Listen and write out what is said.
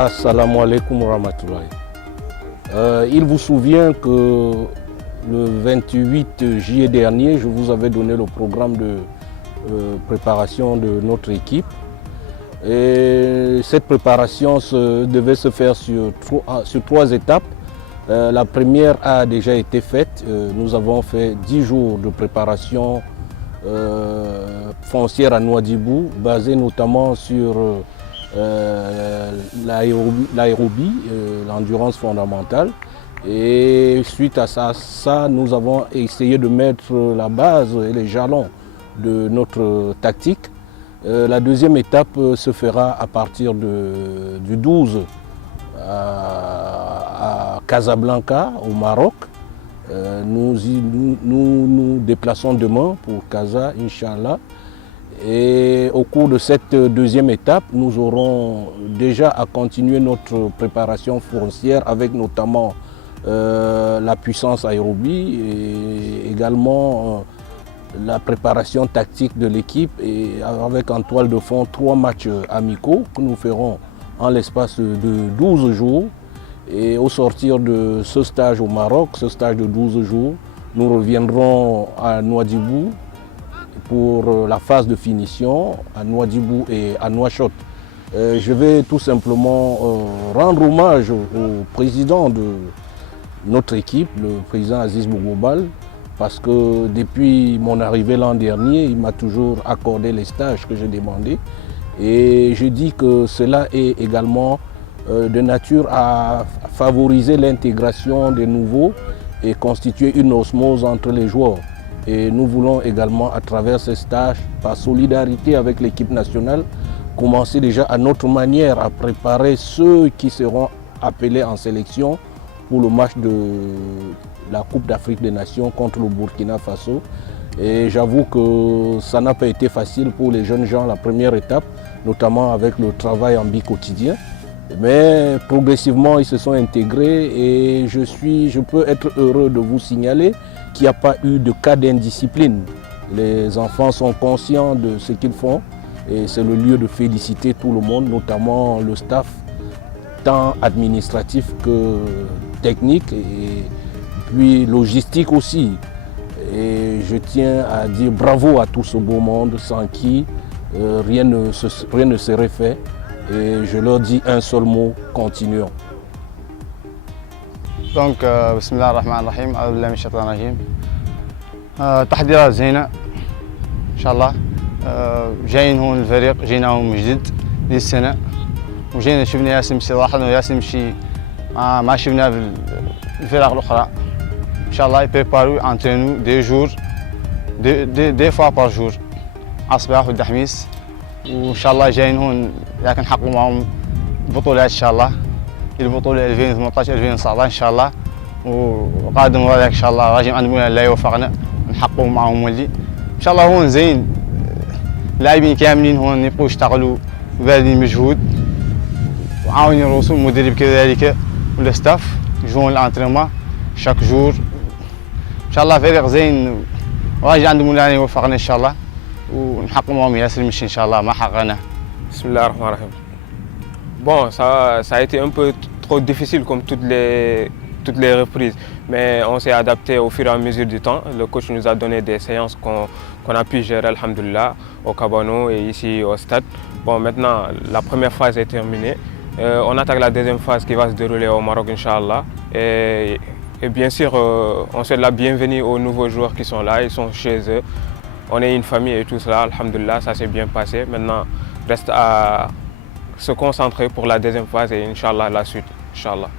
Assalamu alaikum rahmatullahi. Il vous souvient que le 28 juillet dernier, je vous avais donné le programme de préparation de notre équipe. Et cette préparation devait se faire sur 3 étapes. La première a déjà été faite. Nous avons fait 10 jours de préparation foncière à Nouadhibou, basée notamment sur l'aérobie, l'endurance fondamentale. Et suite à ça, nous avons essayé de mettre la base et les jalons de notre tactique. La deuxième étape se fera à partir du 12 à Casablanca, au Maroc. Nous nous déplaçons demain pour Casa, Inch'Allah. Et au cours de cette deuxième étape, nous aurons déjà à continuer notre préparation foncière avec notamment la puissance aérobie et également la préparation tactique de l'équipe et avec en toile de fond 3 matchs amicaux que nous ferons en l'espace de 12 jours. Et au sortir de ce stage au Maroc, ce stage de 12 jours, nous reviendrons à Nouadhibou pour la phase de finition, à Nouadhibou et à Nouakchott. Je vais tout simplement rendre hommage au président de notre équipe, le président Aziz Bougobal, parce que depuis mon arrivée l'an dernier, il m'a toujours accordé les stages que j'ai demandés. Et je dis que cela est également de nature à favoriser l'intégration des nouveaux et constituer une osmose entre les joueurs. Et nous voulons également, à travers ces stages, par solidarité avec l'équipe nationale, commencer déjà à notre manière à préparer ceux qui seront appelés en sélection pour le match de la Coupe d'Afrique des Nations contre le Burkina Faso. Et j'avoue que ça n'a pas été facile pour les jeunes gens, la première étape, notamment avec le travail en bi-quotidien. Mais progressivement, ils se sont intégrés et je peux être heureux de vous signaler qu'il n'y a pas eu de cas d'indiscipline. Les enfants sont conscients de ce qu'ils font et c'est le lieu de féliciter tout le monde, notamment le staff, tant administratif que technique et puis logistique aussi. Et je tiens à dire bravo à tout ce beau monde sans qui rien ne serait fait. Et je leur dis un seul mot, continuons. Donc, bismillah ar-Rahman ar-Rahim, a'udhu billahi minash shaitanir rajim. تحضيرات زينة إن شاء الله. جايين هون الفريق، جيناهم جديد للسنة وجينا شفنا ياسم مشي واحد وياسم مشي ما شفناه في الفرق الأخرى. إن شاء الله يبريبارو انترينو دي جور دي فوا بار جور على الصباح والدحميس. وإن شاء الله جايين هون لكن نحققوا معهم بطولات إن شاء الله. البطولة 2018 2019 إن شاء الله وقادم ذلك إن شاء الله راجعين عند مولانا لا يوفقنا نحققوا معهم ولي إن شاء الله. هون زين لاعبين كاملين هون يبقوا يشتغلوا باذلين مجهود وعاونين الرسول المدرب كذلك والستاف يجون الانترينمون شاك جور إن شاء الله. فريق زين راجع عند مولانا يوفقنا إن شاء الله ونحققوا معهم ياسر مشي إن شاء الله ما حققناه. بسم الله الرحمن الرحيم. Bon, ça a été un peu trop difficile comme toutes les reprises, mais on s'est adapté au fur et à mesure du temps. Le coach nous a donné des séances qu'on a pu gérer, alhamdoulilah, au Cabano et ici au stade. Bon, maintenant, la première phase est terminée. On attaque la deuxième phase qui va se dérouler au Maroc, Inch'Allah. Et bien sûr, on souhaite la bienvenue aux nouveaux joueurs qui sont là, ils sont chez eux. On est une famille et tout cela, alhamdoulilah, ça s'est bien passé. Maintenant, reste à se concentrer pour la deuxième phase et Inch'Allah la suite, Inch'Allah.